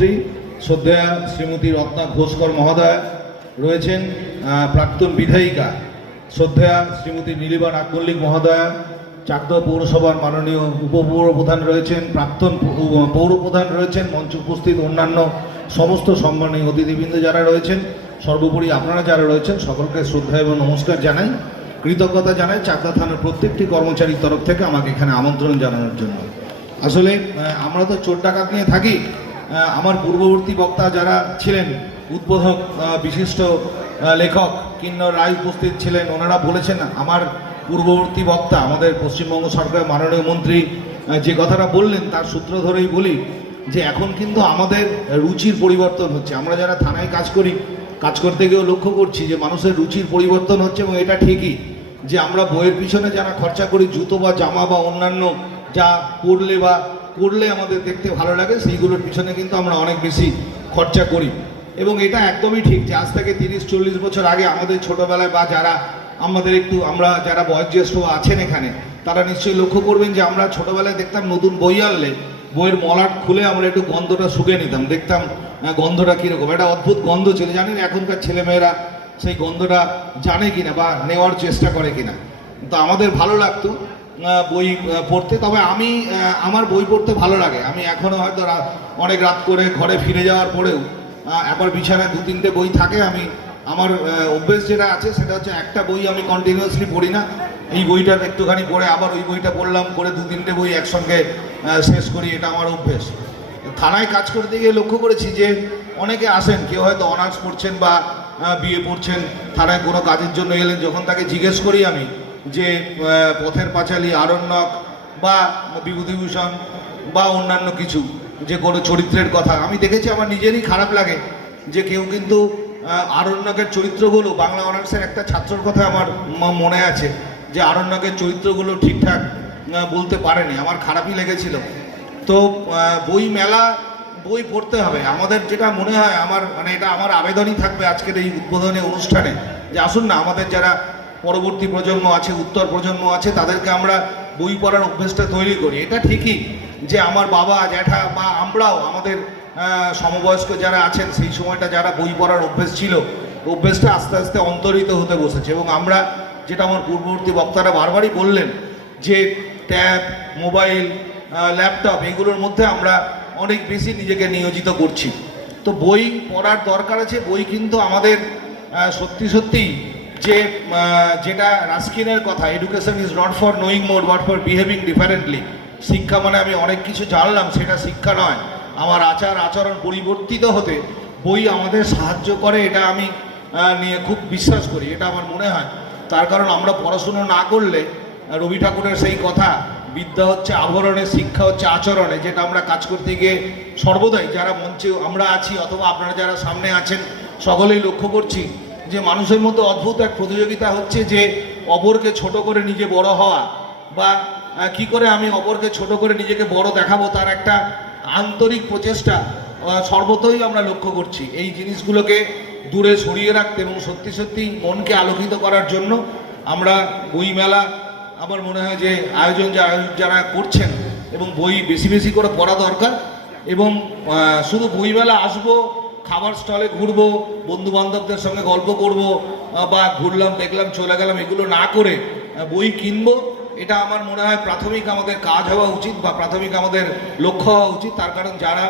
মন্ত্রী শ্রদ্ধেয়া শ্রীমতী রত্না ঘোষকর মহোদয়া রয়েছেন প্রাক্তন বিধায়িকা শ্রদ্ধেয়া শ্রীমতী নীলিমা নাগমল্লিক মহোদয়া, চাকদহ পৌরসভার মাননীয় উপপৌর প্রধান রয়েছেন, প্রাক্তন পৌর প্রধান রয়েছেন, মঞ্চ উপস্থিত অন্যান্য সমস্ত সম্মানীয় অতিথিবৃন্দ যারা রয়েছেন, সর্বোপরি আপনারা যারা রয়েছেন, সকলকে শ্রদ্ধা এবং নমস্কার জানাই, কৃতজ্ঞতা জানাই, চাকদা থানার প্রত্যেকটি কর্মচারীর তরফ থেকে আমাকে এখানে আমন্ত্রণ জানানোর জন্য। আসলে আমরা তো চোর ডাকাত নিয়ে থাকি আমার পূর্ববর্তী বক্তা যারা ছিলেন, উদ্বোধক বিশিষ্ট লেখক কিন্নর রায় উপস্থিত ছিলেন, ওনারা বলেছেন, আমার পূর্ববর্তী বক্তা, আমাদের পশ্চিমবঙ্গ সরকারের মাননীয় মন্ত্রী যে কথাটা বললেন, তার সূত্র ধরেই বলি যে এখন কিন্তু আমাদের রুচির পরিবর্তন হচ্ছে। আমরা যারা থানায় কাজ করি, কাজ করতে গিয়েও লক্ষ্য করছি যে মানুষের রুচির পরিবর্তন হচ্ছে এবং এটা ঠিকই যে আমরা বইয়ের পিছনে যারা খরচা করি, জুতো বা জামা বা অন্যান্য যা পরলে বা করলে আমাদের দেখতে ভালো লাগে, সেইগুলোর পিছনে কিন্তু আমরা অনেক বেশি খরচা করি। এবং এটা একদমই ঠিক যে আজ থেকে তিরিশ, চল্লিশ বছর আগে আমাদের ছোটোবেলায় বা যারা আমাদের একটু, আমরা যারা বয়োজ্যেষ্ঠ আছেন এখানে, তারা নিশ্চয়ই লক্ষ্য করবেন যে আমরা ছোটোবেলায় দেখতাম নতুন বই আনলে, বইয়ের মলাট খুলে আমরা একটু গন্ধটা শুকে নিতাম, দেখতাম গন্ধটা কীরকম, একটা অদ্ভুত গন্ধ ছিল, জানেন এখনকার ছেলেমেয়েরা সেই গন্ধটা জানে কিনা বা নেওয়ার চেষ্টা করে কিনা। তো আমাদের ভালো লাগতো বই পড়তে। তবে আমি আমার বই পড়তে ভালো লাগে। আমি এখনও হয়তো অনেক রাত করে ঘরে ফিরে যাওয়ার পরেও একবার বিছানায় দু তিনটে বই থাকে। আমি, আমার অভ্যেস যেটা আছে, সেটা হচ্ছে একটা বই আমি কন্টিনিউয়াসলি পড়ি না। এই বইটা একটুখানি পড়ে, আবার ওই বইটা পড়লাম করে দু তিনটে বই একসঙ্গে শেষ করি, এটা আমার অভ্যেস। থানায় কাজ করতে গিয়ে লক্ষ্য করেছি যে, অনেকে আসেন, কেউ হয়তো অনার্স পড়ছেন বা বিয়ে পড়ছেন, থানায় কোনো কাজের জন্য এলেন, যখন তাকে জিজ্ঞেস করি আমি যে পথের পাঁচালী, আরণ্যক বা বিভূতিভূষণ বা অন্যান্য কিছু যে কোনো চরিত্রের কথা। আমি দেখেছি, আমার নিজেরই খারাপ লাগে যে কেউ কিন্তু আরণ্যকের চরিত্রগুলো, বাংলা অনার্সের একটা ছাত্রর কথা আমার মনে আছে যে আরণ্যকের চরিত্রগুলো ঠিকঠাক বলতে পারেনি। আমার খারাপই লেগেছিল। তো বই মেলা, বই পড়তে হবে। আমাদের যেটা মনে হয়, আমার মানে এটা আমার আবেদনই থাকবে আজকের এই উদ্বোধনী অনুষ্ঠানে। যে আসুন না, আমাদের যারা পরবর্তী প্রজন্ম আছে, উত্তর প্রজন্ম আছে, তাদেরকে আমরা বই পড়ার অভ্যেসটা তৈরি করি। এটা ঠিকই যে আমার বাবা, জ্যাঠা বা আমরাও আমাদের সমবয়স্ক যারা আছেন, সেই সময়টা যারা বই পড়ার অভ্যেস ছিল, অভ্যেসটা আস্তে আস্তে অন্তরিত হতে বসেছে। এবং আমরা যেটা আমার পূর্ববর্তী বক্তারা বারবারই বললেন যে, ট্যাব, মোবাইল ল্যাপটপ এগুলোর মধ্যে আমরা অনেক বেশি নিজেকে নিয়োজিত করছি। তো বই পড়ার দরকার আছে, বই কিন্তু আমাদের সত্যি সত্যি যে যেটা রাস্কিনের কথা education is not for knowing more but for behaving differently শিক্ষা মানে আমি অনেক কিছু জানলাম, সেটা শিক্ষা নয়। আমার আচার, আচরণ পরিবর্তিত হতে বই আমাদের সাহায্য করে, এটা আমি নিয়ে খুব বিশ্বাস করি, এটা আমার মনে হয়। তার কারণ আমরা পড়াশুনো না করলে, রবি ঠাকুরের সেই কথা, বিদ্যা হচ্ছে আভরণে শিক্ষা হচ্ছে আচরণে, যেটা আমরা কাজ করতে গিয়ে সর্বদাই, যারা মঞ্চে আমরা আছি, অথবা আপনারা যারা সামনে আছেন, সকলেই লক্ষ্য করছি যে মানুষের মধ্যে অদ্ভুত এক প্রতিযোগিতা হচ্ছে যে অপরকে ছোট করে নিজে বড় হওয়া বা কি করে আমি অপরকে ছোট করে নিজেকে বড় দেখাবো তার একটা আন্তরিক প্রচেষ্টা সর্বতই আমরা লক্ষ্য করছি এই জিনিসগুলোকে দূরে সরিয়ে রাখতে এবং সত্যি সত্যি মনকে আলোকিত করার জন্য আমরা বইমেলা আমার মনে হয় যে আয়োজন যারা করছেন এবং বই বেশি বেশি করে পড়া দরকার এবং শুধু বইমেলা আসব খাবার স্টলে ঘুরবো বন্ধু বান্ধবদের সঙ্গে গল্প করব বা ঘুরলাম, দেখলাম, চলে গেলাম, এগুলো না করে বই কিনবো, এটা আমার মনে হয় প্রাথমিক আমাদের কাজ হওয়া উচিত বা প্রাথমিক আমাদের লক্ষ্য হওয়া উচিত। তার কারণ যারা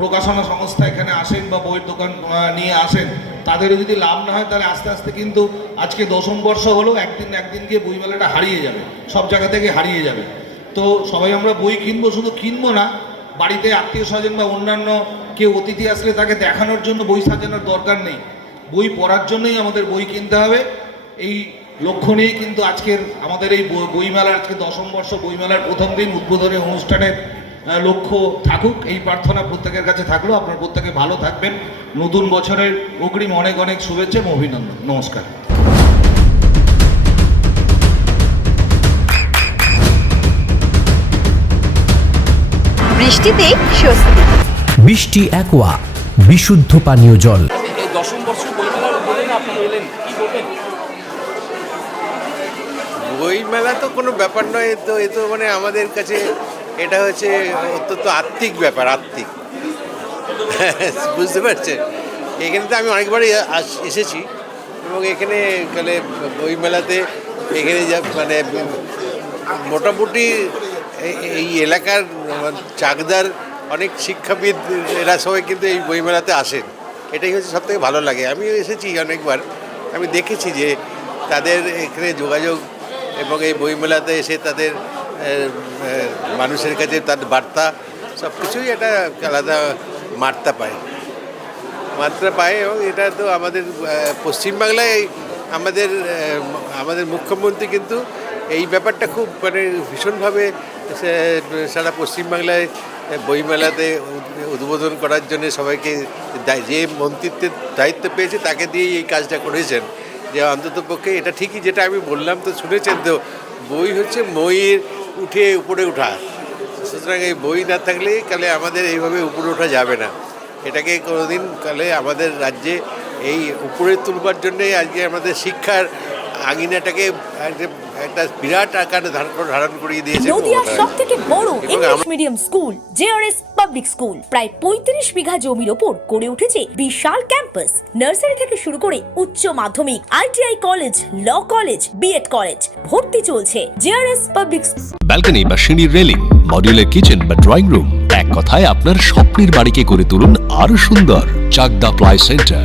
প্রকাশনা সংস্থা এখানে আসেন বা বইয়ের দোকান নিয়ে আসেন, তাদেরও যদি লাভ না হয়, তাহলে আস্তে আস্তে কিন্তু আজকে দশম বর্ষ হলো, একদিন একদিন গিয়ে বইমেলাটা হারিয়ে যাবে, সব জায়গা থেকে হারিয়ে যাবে। তো সবাই আমরা বই কিনবো, শুধু কিনবো না বাড়িতে আত্মীয় স্বজন বা অন্যান্য কেউ অতিথি আসলে তাকে দেখানোর জন্য বই সাজানোর দরকার নেই। বই পড়ার জন্যই আমাদের বই কিনতে হবে। এই লক্ষ্য নিয়েই কিন্তু আজকের আমাদের এই বই- বইমেলার আজকে দশম বর্ষ বইমেলার প্রথম দিন উদ্বোধনী অনুষ্ঠানের লক্ষ্য থাকুক, এই প্রার্থনা প্রত্যেকের কাছে থাকল। আপনার প্রত্যেকে ভালো থাকবেন। নতুন বছরের অগ্রিম অনেক অনেক শুভেচ্ছা এবং অভিনন্দন। নমস্কার। বৃষ্টিতেই স্বস্তি। বৃষ্টি অ্যাকোয়া বিশুদ্ধ পানীয় জল। এই দশম বর্ষ বই মেলা তো কোনো ব্যাপার নয় তো এ তো মানে আমাদের কাছে এটা হচ্ছে অত্যন্ত আত্মিক ব্যাপার আত্মিক। বুঝতে পারছেন এখানে তো আমি অনেকবারই আস- এসেছি এবং এখানে মানে বইমেলাতে এখানে যা মানে মোটামুটি এই- এলাকার চাকদার অনেক শিক্ষাবিদ, এরা সবাই কিন্তু এই বইমেলাতে আসেন। এটাই হচ্ছে সব থেকে ভালো লাগে। আমিও এসেছি অনেকবার। আমি দেখেছি যে তাদের এখানে যোগাযোগ এবং এই বইমেলাতে এসে তাদের মানুষের কাছে তার বার্তা সব কিছুই একটা আলাদা মাত্রা পায়। মাত্রা পায় এবং এটা তো আমাদের পশ্চিমবাংলায় আমাদের আমাদের মুখ্যমন্ত্রী কিন্তু এই ব্যাপারটা খুব মানে ভীষণভাবে সারা পশ্চিমবাংলায় বইমেলাতে উদ- উদ্বোধন করার জন্য সবাইকে যে মন্ত্রিত্বের দায়িত্ব পেয়েছে তাকে দিয়েই এই কাজটা করেছেন। যে অন্তত পক্ষে এটা ঠিকই যেটা আমি বললাম তো শুনেছেন তো, বই হচ্ছে মইয়ের উঠে উপরে ওঠা। সুতরাং এই বই না থাকলে কালে আমাদের এইভাবে উপরে ওঠা যাবে না। এটাকে কোনোদিন কালে আমাদের রাজ্যে এই উপরে তুলবার জন্যে আজকে আমাদের শিক্ষার আঙিনাটাকে একটা- বিরাট আকারে ধারণ করিয়ে দিয়েছে নদিয়ার সব থেকে বড় English medium school JRS public school প্রায় পঁয়ত্রিশ বিঘা জমির ওপর গড়ে উঠেছে বিশাল ক্যাম্পাস নার্সারি থেকে শুরু করে উচ্চ মাধ্যমিক ITI college law college B Ed college ভর্তি চলছে জেআরএস পাবলিক ব্যালকনি বা সিঁড়ির রেলিং মডিউলার কিচেন বা ড্রয়িং রুম এক কথায় আপনার স্বপ্নের বাড়িকে করে তুলুন আরও সুন্দর Chakdah ply centre